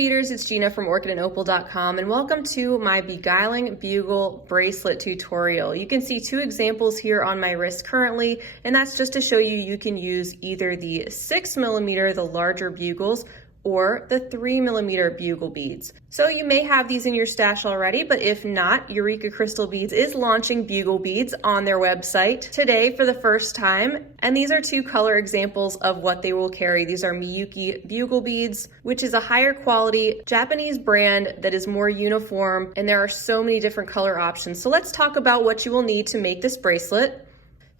Beaders, it's Gina from Orchid and Opal.com, and welcome to my Beguiling Bugle Bracelet tutorial. You can see two examples here on my wrist currently, and that's just to show you can use either the 6mm, the larger bugles, or the 3mm bugle beads. So you may have these in your stash already, but if not, Eureka Crystal Beads is launching bugle beads on their website today for the first time. And these are two color examples of what they will carry. These are Miyuki bugle beads, which is a higher quality Japanese brand that is more uniform, and there are so many different color options. So let's talk about what you will need to make this bracelet.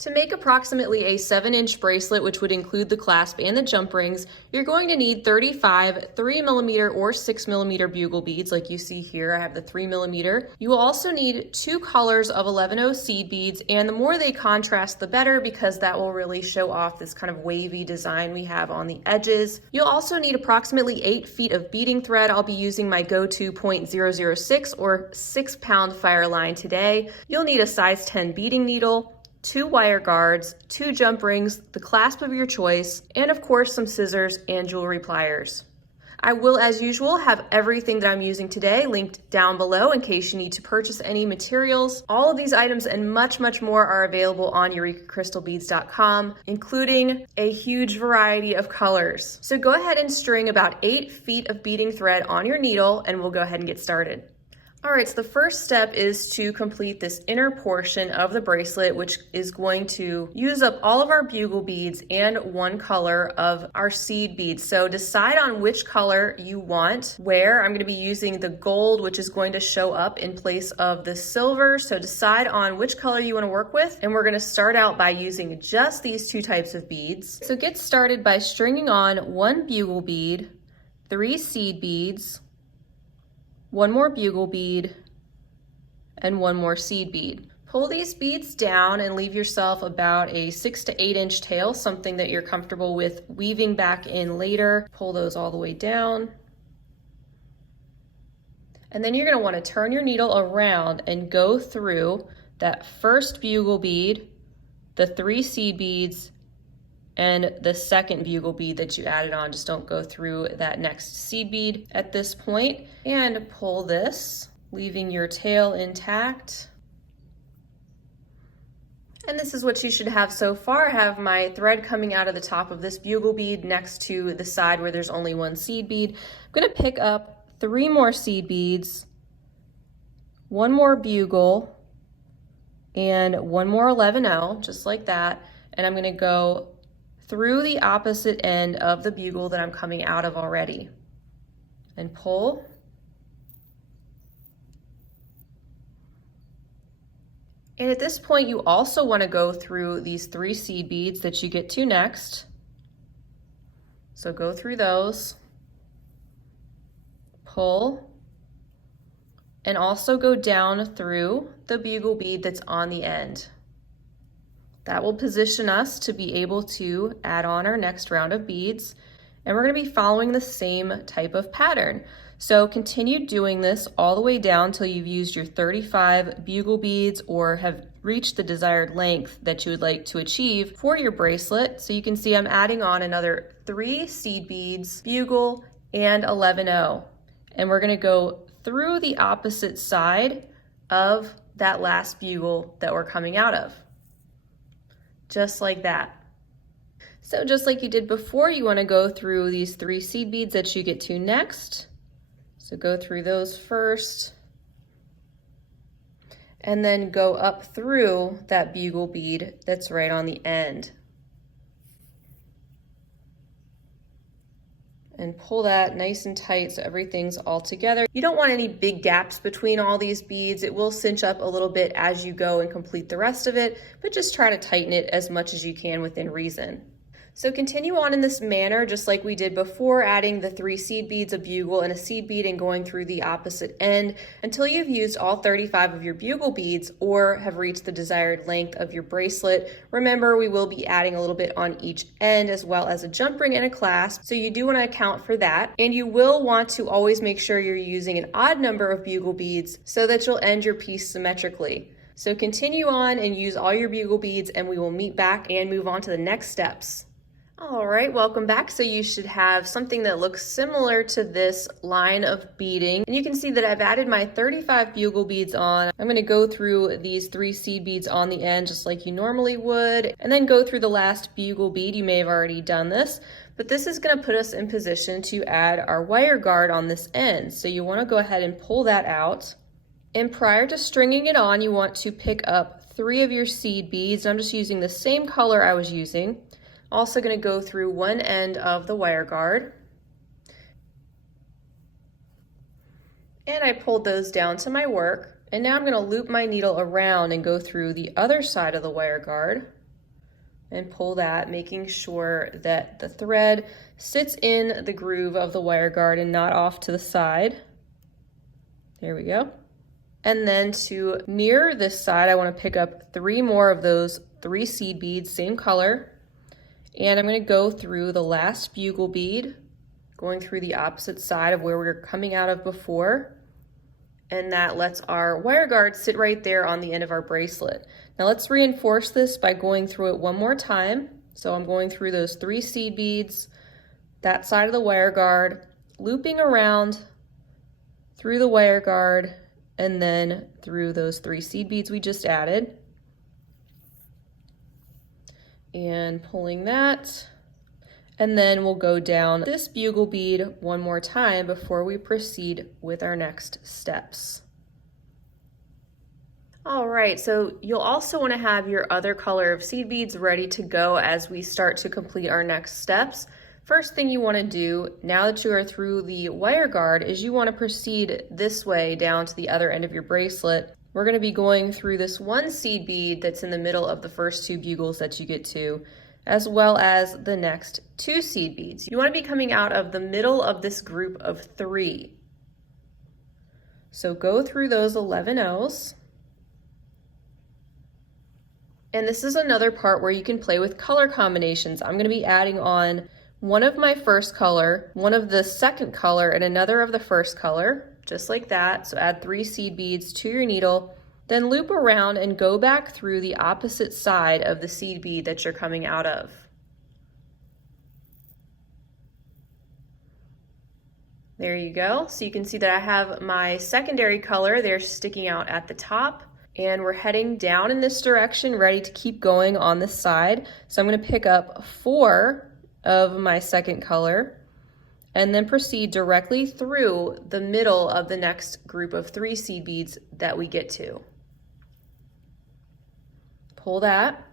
To make approximately a 7-inch bracelet, which would include the clasp and the jump rings, you're going to need 35 3mm or 6mm bugle beads like you see here. I have the 3mm. You will also need 2 colors of 11/0 seed beads, and the more they contrast, the better, because that will really show off this kind of wavy design we have on the edges. You'll also need approximately 8 feet of beading thread. I'll be using my go-to .006 or 6-pound Fireline today. You'll need a size 10 beading needle, 2 wire guards, 2 jump rings, the clasp of your choice, and of course some scissors and jewelry pliers. I will, as usual, have everything that I'm using today linked down below in case you need to purchase any materials. All of these items and much more are available on EurekaCrystalBeads.com, including a huge variety of colors. So go ahead and string about 8 feet of beading thread on your needle, and we'll go ahead and get started. All right, so the first step is to complete this inner portion of the bracelet, which is going to use up all of our bugle beads and 1 color of our seed beads. So decide on which color you want. Where I'm going to be using the gold, which is going to show up in place of the silver. So decide on which color you want to work with. And we're going to start out by using just these 2 types of beads. So get started by stringing on 1 bugle bead, 3 seed beads, 1 more bugle bead, and 1 more seed bead. Pull these beads down and leave yourself about a 6 to 8 inch tail, something that you're comfortable with weaving back in later. Pull those all the way down. And then you're going to want to turn your needle around and go through that first bugle bead, the 3 seed beads, and the second bugle bead that you added on. Just don't go through that next seed bead at this point. And pull this, leaving your tail intact. And this is what you should have so far. I have my thread coming out of the top of this bugle bead next to the side where there's only 1 seed bead. I'm going to pick up 3 more seed beads, 1 more bugle, and 1 more 11/0, just like that. And I'm going to go through the opposite end of the bugle that I'm coming out of already, and pull. And at this point, you also want to go through these 3 seed beads that you get to next. So go through those, pull, and also go down through the bugle bead that's on the end. That will position us to be able to add on our next round of beads, and we're going to be following the same type of pattern. So continue doing this all the way down till you've used your 35 bugle beads or have reached the desired length that you would like to achieve for your bracelet. So you can see I'm adding on another 3 seed beads, bugle, and 11/0. And we're going to go through the opposite side of that last bugle that we're coming out of. Just like that. So just like you did before, you want to go through these 3 seed beads that you get to next. So go through those first, and then go up through that bugle bead that's right on the end. And pull that nice and tight so everything's all together. You don't want any big gaps between all these beads. It will cinch up a little bit as you go and complete the rest of it, but just try to tighten it as much as you can within reason. So continue on in this manner, just like we did before, adding the 3 seed beads, a bugle, and a seed bead, and going through the opposite end until you've used all 35 of your bugle beads or have reached the desired length of your bracelet. Remember, we will be adding a little bit on each end, as well as a jump ring and a clasp, so you do want to account for that. And you will want to always make sure you're using an odd number of bugle beads so that you'll end your piece symmetrically. So continue on and use all your bugle beads, and we will meet back and move on to the next steps. All right, welcome back. So you should have something that looks similar to this line of beading. And you can see that I've added my 35 bugle beads on. I'm gonna go through these 3 seed beads on the end just like you normally would, and then go through the last bugle bead. You may have already done this, but this is gonna put us in position to add our wire guard on this end. So you wanna go ahead and pull that out. And prior to stringing it on, you want to pick up 3 of your seed beads. I'm just using the same color I was using. Also going to go through one end of the wire guard. And I pulled those down to my work. And now I'm going to loop my needle around and go through the other side of the wire guard and pull that, making sure that the thread sits in the groove of the wire guard and not off to the side. There we go. And then to mirror this side, I want to pick up 3 more of those 3 seed beads, same color. And I'm going to go through the last bugle bead, going through the opposite side of where we were coming out of before. And that lets our wire guard sit right there on the end of our bracelet. Now let's reinforce this by going through it one more time. So I'm going through those 3 seed beads, that side of the wire guard, looping around through the wire guard, and then through those 3 seed beads we just added. And pulling that, and then we'll go down this bugle bead one more time before we proceed with our next steps. All right, so you'll also want to have your other color of seed beads ready to go as we start to complete our next steps. First thing you want to do now that you are through the wire guard is you want to proceed this way down to the other end of your bracelet. We're going to be going through this 1 seed bead that's in the middle of the first 2 bugles that you get to, as well as the next 2 seed beads. You want to be coming out of the middle of this group of 3. So go through those 11 O's. And this is another part where you can play with color combinations. I'm going to be adding on one of my first color, one of the second color, and another of the first color. Just like that. So add 3 seed beads to your needle, then loop around and go back through the opposite side of the seed bead that you're coming out of. There you go. So you can see that I have my secondary color there sticking out at the top, and we're heading down in this direction, ready to keep going on this side. So I'm going to pick up 4 of my second color, and then proceed directly through the middle of the next group of 3 seed beads that we get to. Pull that.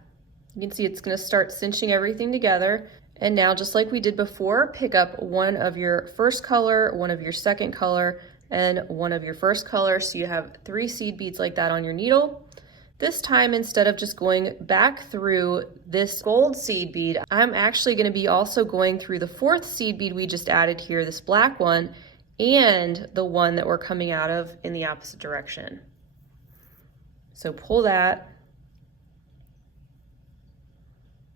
You can see it's going to start cinching everything together. And now, just like we did before, pick up one of your first color, one of your second color, and one of your first color. So you have 3 seed beads like that on your needle. This time, instead of just going back through this gold seed bead, I'm actually going to be also going through the 4th seed bead we just added here, this black one, and the one that we're coming out of in the opposite direction. So pull that,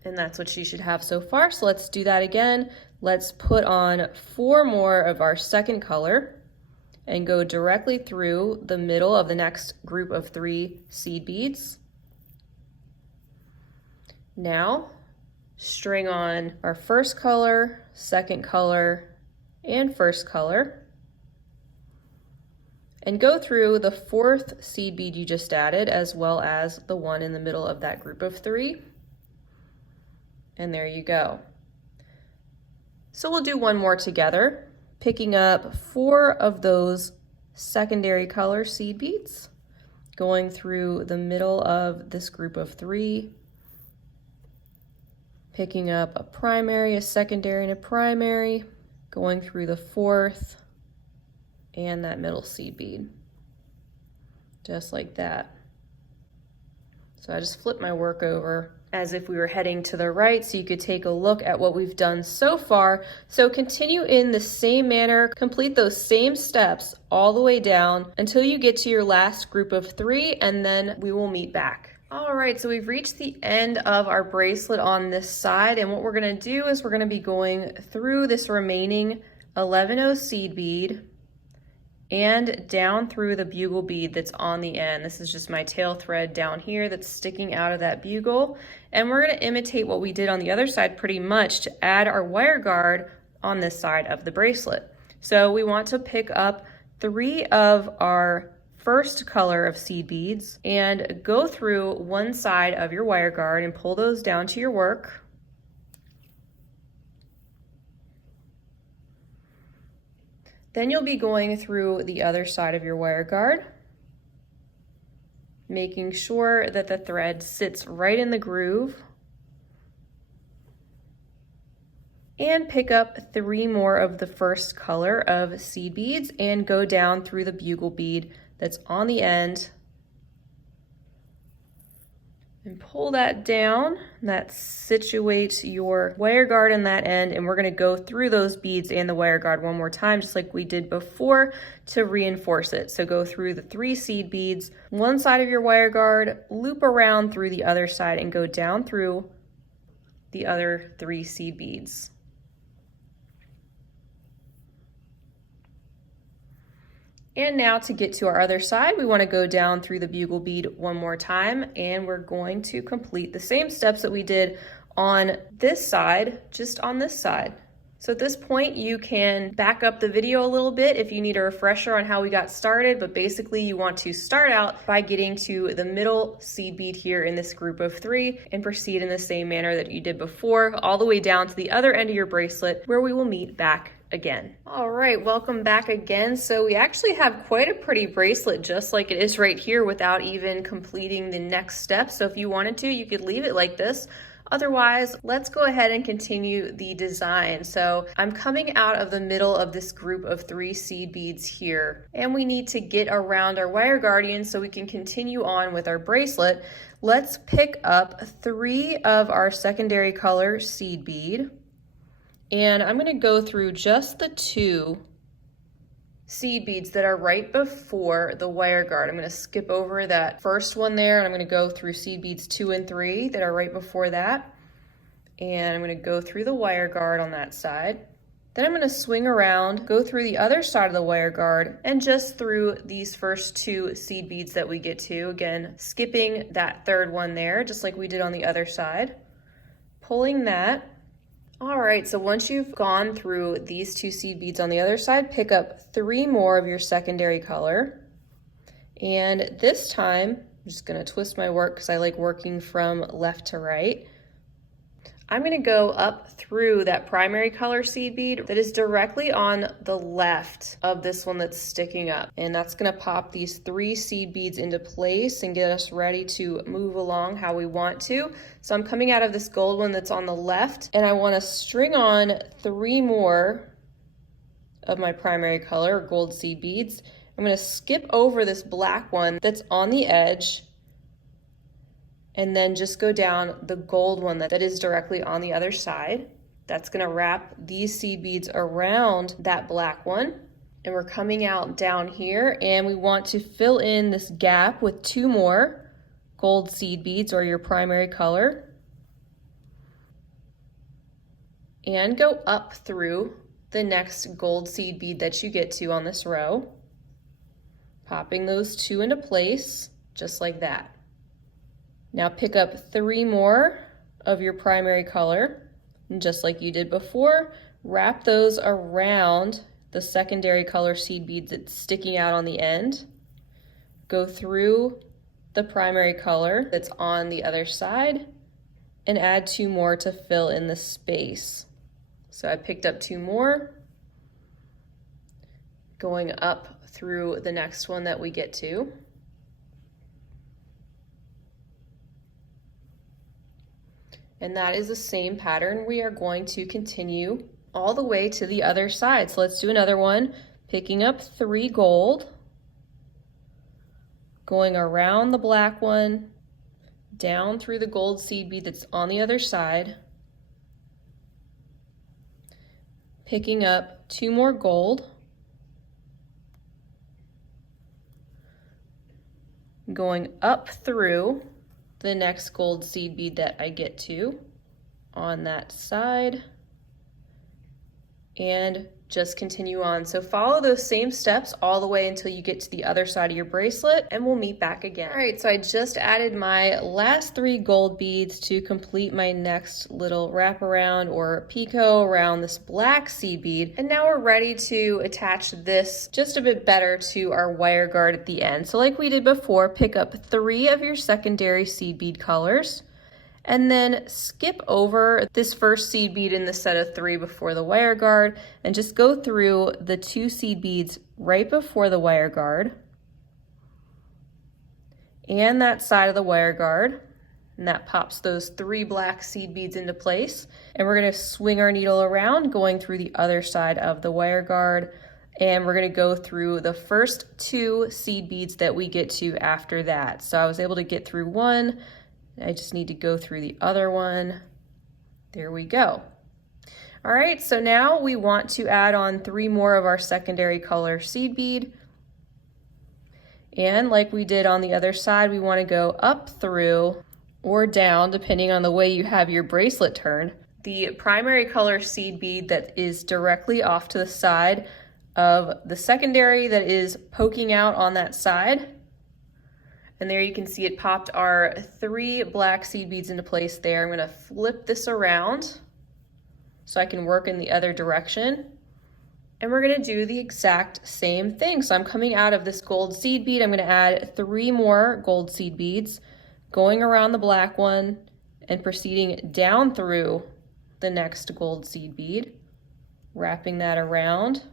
and that's what you should have so far. So let's do that again. Let's put on 4 more of our second color and go directly through the middle of the next group of 3 seed beads. Now, string on our first color, second color, and first color, and go through the 4th seed bead you just added, as well as the one in the middle of that group of 3. And there you go. So we'll do one more together, picking up 4 of those secondary color seed beads, going through the middle of this group of 3, picking up a primary, a secondary, and a primary, going through the 4th and that middle seed bead, just like that. So I just flip my work over as if we were heading to the right so you could take a look at what we've done so far. So continue in the same manner, complete those same steps all the way down until you get to your last group of 3, and then we will meet back. All right, so we've reached the end of our bracelet on this side, and what we're gonna do is we're gonna be going through this remaining 11 seed bead and down through the bugle bead that's on the end. This is just my tail thread down here that's sticking out of that bugle. And we're gonna imitate what we did on the other side pretty much to add our wire guard on this side of the bracelet. So we want to pick up 3 of our first color of seed beads and go through one side of your wire guard and pull those down to your work. Then you'll be going through the other side of your wire guard, making sure that the thread sits right in the groove. And pick up 3 more of the first color of seed beads and go down through the bugle bead that's on the end. And pull that down. That situates your wire guard in that end, and we're going to go through those beads and the wire guard one more time, just like we did before, to reinforce it. So go through the 3 seed beads, one side of your wire guard, loop around through the other side, and go down through the other 3 seed beads. And now to get to our other side, we want to go down through the bugle bead one more time, and we're going to complete the same steps that we did on this side, just on this side. So at this point, you can back up the video a little bit if you need a refresher on how we got started, but basically you want to start out by getting to the middle seed bead here in this group of 3 and proceed in the same manner that you did before, all the way down to the other end of your bracelet where we will meet back again. All right, welcome back again. So we actually have quite a pretty bracelet just like it is right here without even completing the next step. So if you wanted to, you could leave it like this. Otherwise, let's go ahead and continue the design. So I'm coming out of the middle of this group of 3 seed beads here, and we need to get around our wire guardian so we can continue on with our bracelet. Let's pick up 3 of our secondary color seed bead. And I'm going to go through just the 2 seed beads that are right before the wire guard. I'm going to skip over that first one there, and I'm going to go through seed beads 2 and 3 that are right before that. And I'm going to go through the wire guard on that side. Then I'm going to swing around, go through the other side of the wire guard, and just through these first 2 seed beads that we get to. Again, skipping that third one there, just like we did on the other side. Pulling that. All right, so once you've gone through these 2 seed beads on the other side, pick up 3 more of your secondary color. And this time, I'm just gonna twist my work because I like working from left to right. I'm gonna go up through that primary color seed bead that is directly on the left of this one that's sticking up. And that's gonna pop these 3 seed beads into place and get us ready to move along how we want to. So I'm coming out of this gold one that's on the left, and I wanna string on 3 more of my primary color, gold seed beads. I'm gonna skip over this black one that's on the edge, and then just go down the gold one that is directly on the other side. That's gonna wrap these seed beads around that black one. And we're coming out down here, and we want to fill in this gap with 2 more gold seed beads or your primary color. And go up through the next gold seed bead that you get to on this row. Popping those 2 into place, just like that. Now pick up 3 more of your primary color, and just like you did before, wrap those around the secondary color seed beads that's sticking out on the end. Go through the primary color that's on the other side and add 2 more to fill in the space. So I picked up 2 more, going up through the next one that we get to. And that is the same pattern we are going to continue all the way to the other side. So let's do another one, picking up 3 gold, going around the black one, down through the gold seed bead that's on the other side, picking up 2 more gold, going up through the next gold seed bead that I get to on that side, and just continue on. So follow those same steps all the way until you get to the other side of your bracelet, and we'll meet back again. All right, so I just added my last 3 gold beads to complete my next little wraparound or picot around this black seed bead. And now we're ready to attach this just a bit better to our wire guard at the end. So like we did before, pick up 3 of your secondary seed bead colors, and then skip over this first seed bead in the set of 3 before the wire guard and just go through the 2 seed beads right before the wire guard and that side of the wire guard, and that pops those 3 black seed beads into place. And we're going to swing our needle around going through the other side of the wire guard, and we're going to go through the first 2 seed beads that we get to after that. So I was able to get through one. I just need to go through the other one. There we go. All right, so now we want to add on 3 more of our secondary color seed bead. And like we did on the other side, we want to go up through or down, depending on the way you have your bracelet turned. The primary color seed bead that is directly off to the side of the secondary that is poking out on that side. And there you can see it popped our 3 black seed beads into place there. I'm going to flip this around so I can work in the other direction. And we're going to do the exact same thing. So I'm coming out of this gold seed bead. I'm going to add 3 more gold seed beads, going around the black one and proceeding down through the next gold seed bead, wrapping that around.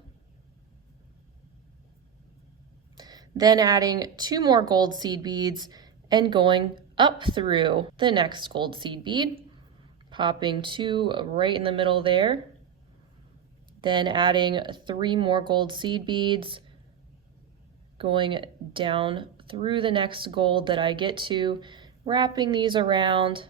Then adding 2 more gold seed beads and going up through the next gold seed bead, popping 2 right in the middle there. Then adding 3 more gold seed beads, going down through the next gold that I get to, wrapping these around,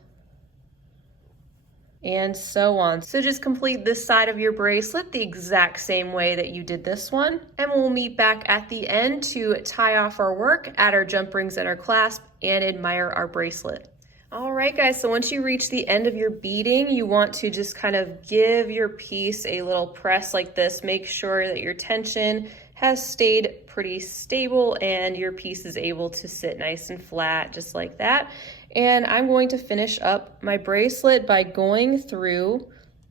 and so on. So just complete this side of your bracelet the exact same way that you did this one, and we'll meet back at the end to tie off our work, add our jump rings and our clasp, and admire our bracelet. All right, guys, so once you reach the end of your beading, you want to just kind of give your piece a little press like this. Make sure that your tension has stayed pretty stable and your piece is able to sit nice and flat, just like that. And I'm going to finish up my bracelet by going through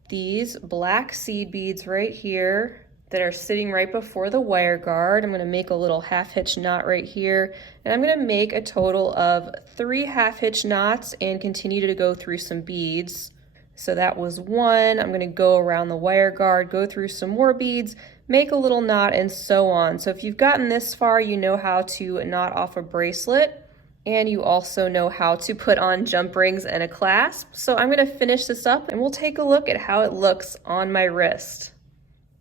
these black seed beads right here that are sitting right before the wire guard. I'm going to make a little half hitch knot right here, and I'm going to make a total of 3 half hitch knots and continue to go through some beads. So that was 1. I'm going to go around the wire guard, go through some more beads, make a little knot, and so on. So if you've gotten this far, you know how to knot off a bracelet, and you also know how to put on jump rings and a clasp. So I'm going to finish this up and we'll take a look at how it looks on my wrist.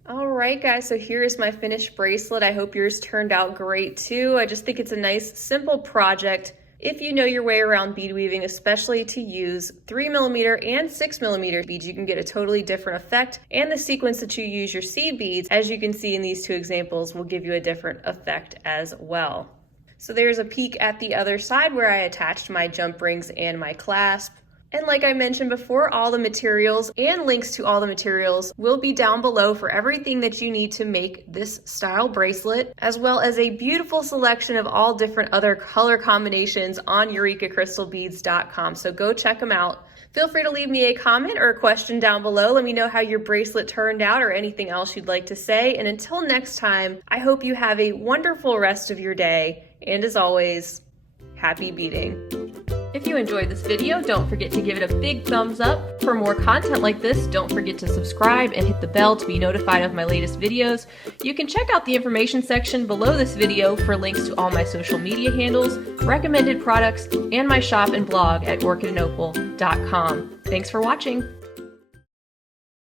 All right, guys, so here is my finished bracelet. I hope yours turned out great too. I just think it's a nice, simple project if you know your way around bead weaving, especially to use 3mm and 6mm beads. You can get a totally different effect, and the sequence that you use your seed beads, as you can see in these 2 examples, will give you a different effect as well. So there's a peek at the other side where I attached my jump rings and my clasp. And like I mentioned before, all the materials and links to all the materials will be down below for everything that you need to make this style bracelet, as well as a beautiful selection of all different other color combinations on EurekaCrystalBeads.com. So go check them out. Feel free to leave me a comment or a question down below. Let me know how your bracelet turned out or anything else you'd like to say. And until next time, I hope you have a wonderful rest of your day. And as always, happy beading. If you enjoyed this video, don't forget to give it a big thumbs up. For more content like this, don't forget to subscribe and hit the bell to be notified of my latest videos. You can check out the information section below this video for links to all my social media handles, recommended products, and my shop and blog at orchidandopal.com. Thanks for watching.